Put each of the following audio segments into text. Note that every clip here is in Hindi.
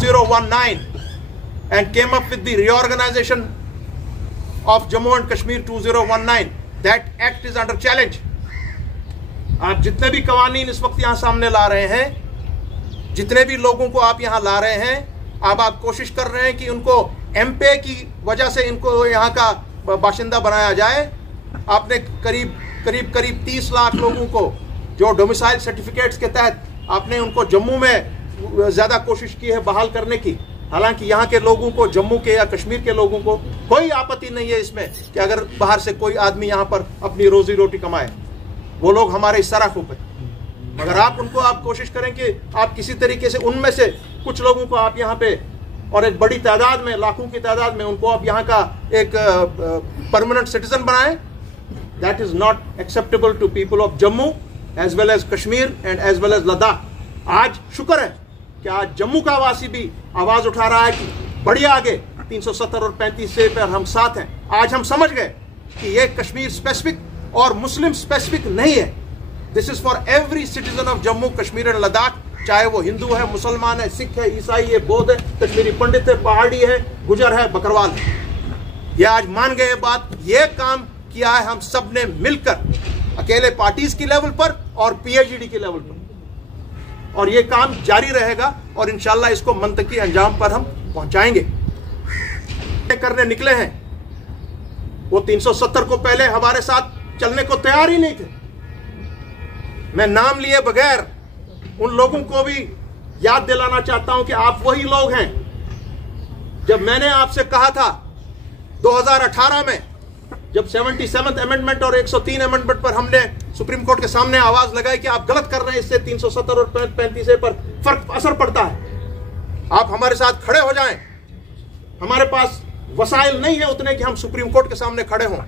2019 and came up with the reorganization of Jammu and Kashmir 2019. That act is under challenge. आप जितने भी कवानीन इस वक्त यहाँ सामने ला रहे हैं, जितने भी लोगों को आप यहाँ ला रहे हैं, अब आप कोशिश कर रहे हैं कि उनको एमपे की वजह से इनको यहाँ का बाशिंदा बनाया जाए। आपने करीब 30 लाख लोगों को जो डोमिसाइल सर्टिफिकेट्स के तहत आपने उनको जम्मू में ज़्यादा कोशिश की है बहाल करने की। हालांकि यहाँ के लोगों को, जम्मू के या कश्मीर के लोगों को कोई आपत्ति नहीं है इसमें कि अगर बाहर से कोई आदमी यहाँ पर अपनी रोजी रोटी कमाए, वो लोग हमारे इस सराखों पर। मगर आप कोशिश करें कि आप किसी तरीके से उनमें से कुछ लोगों को आप यहाँ पे, और एक बड़ी तादाद में, लाखों की तादाद में उनको आप यहाँ का एक परमानेंट सिटीजन बनाएं। That is not acceptable to people of Jammu as well as Kashmir and as well as Ladakh. आज शुक्र है कि आज जम्मू का वासी भी आवाज उठा रहा है कि बढ़िया आगे 370 और 35 से पर हम साथ हैं। आज हम समझ गए कि ये कश्मीर स्पेसिफिक और मुस्लिम स्पेसिफिक नहीं है। This is for every citizen of Jammu Kashmir and Ladakh, चाहे वो हिंदू है, मुसलमान है, सिख है, ईसाई है, बौद्ध है, कश्मीरी पंडित है, पहाड़ी है, गुजर है, बकरवाल है। ये आज मान गए बात। ये काम किया है हम सब ने मिलकर, अकेले पार्टीज की लेवल पर और पीएचडी के लेवल पर, और ये काम जारी रहेगा और इंशाल्लाह इसको मंतकी अंजाम पर हम पहुंचाएंगे। करने निकले हैं वो 370 को पहले हमारे साथ चलने को तैयार ही नहीं थे। मैं नाम लिए बगैर उन लोगों को भी याद दिलाना चाहता हूं कि आप वही लोग हैं जब मैंने आपसे कहा था 2018 में, जब 77th अमेंडमेंट और 103 अमेंडमेंट पर हमने सुप्रीम कोर्ट के सामने आवाज लगाई कि आप गलत कर रहे हैं, इससे 370 और 35 पर फर्क असर पड़ता है, आप हमारे साथ खड़े हो जाएं। हमारे पास वसाइल नहीं है उतने कि हम सुप्रीम कोर्ट के सामने खड़े हों।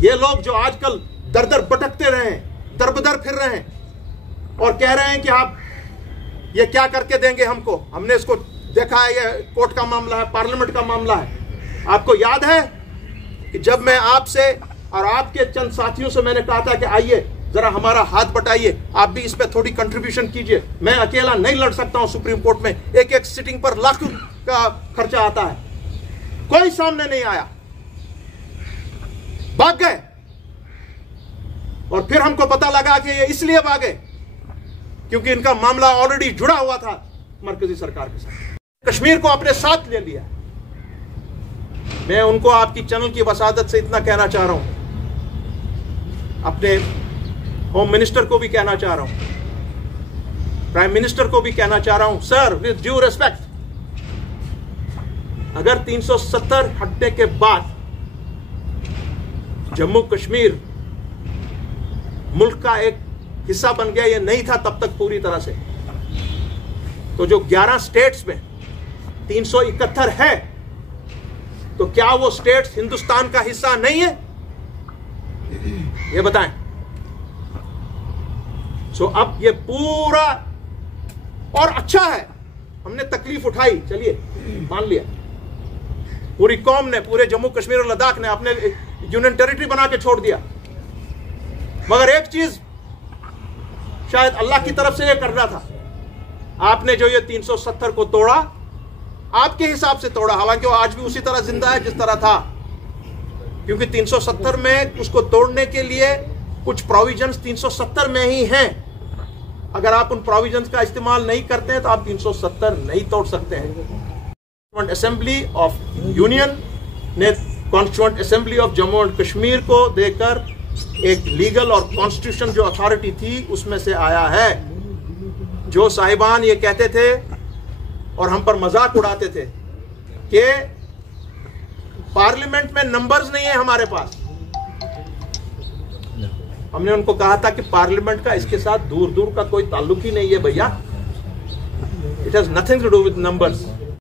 ये लोग जो आजकल दर दर भटकते रहे हैं, दर बदर फिर रहे हैं और कह रहे हैं कि आप ये क्या करके देंगे हमको, हमने इसको देखा है, ये कोर्ट का मामला है, पार्लियामेंट का मामला है। आपको याद है कि जब मैं आपसे और आपके चंद साथियों से मैंने कहा था कि आइए जरा हमारा हाथ बटाइए, आप भी इस पे थोड़ी कंट्रीब्यूशन कीजिए, मैं अकेला नहीं लड़ सकता हूं सुप्रीम कोर्ट में, एक एक सिटिंग पर लाखों का खर्चा आता है। कोई सामने नहीं आया, भाग गए। और फिर हमको पता लगा कि ये इसलिए भागे क्योंकि इनका मामला ऑलरेडी जुड़ा हुआ था मरकजी सरकार के साथ। कश्मीर को अपने साथ ले लिया। मैं उनको आपकी चैनल की वसादत से इतना कहना चाह रहा हूं, अपने होम मिनिस्टर को भी कहना चाह रहा हूं, प्राइम मिनिस्टर को भी कहना चाह रहा हूं, सर विद ड्यू रिस्पेक्ट, अगर 370 हटने के बाद जम्मू कश्मीर मुल्क का एक हिस्सा बन गया, ये नहीं था तब तक पूरी तरह से, तो जो 11 स्टेट्स में 371 है, तो क्या वो स्टेट्स हिंदुस्तान का हिस्सा नहीं है? ये बताएं। सो अब ये पूरा, और अच्छा है हमने तकलीफ उठाई, चलिए मान लिया, पूरी कौम ने, पूरे जम्मू कश्मीर और लद्दाख ने अपने यूनियन टेरिटरी बना के छोड़ दिया। मगर एक चीज शायद अल्लाह की तरफ से ये करना था, आपने जो ये 370 को तोड़ा, आपके हिसाब से तोड़ा, हालांकि वो आज भी उसी तरह जिंदा है जिस तरह था, क्योंकि 370 में उसको तोड़ने के लिए कुछ प्रोविजंस 370 में ही हैं। अगर आप उन प्रोविजंस का इस्तेमाल नहीं करते हैं तो आप 370 नहीं तोड़ सकते हैं। असेंबली ऑफ यूनियन ने constituent assembly of Jammu and Kashmir को देकर एक लीगल और कॉन्स्टिट्यूशन जो अथॉरिटी थी उसमें से आया है। जो साहिबान ये कहते थे और हम पर मजाक उड़ाते थे कि पार्लियामेंट में नंबर्स नहीं है हमारे पास, हमने उनको कहा था कि पार्लियामेंट का इसके साथ दूर दूर का कोई ताल्लुक ही नहीं है भैया, it has nothing to do with numbers.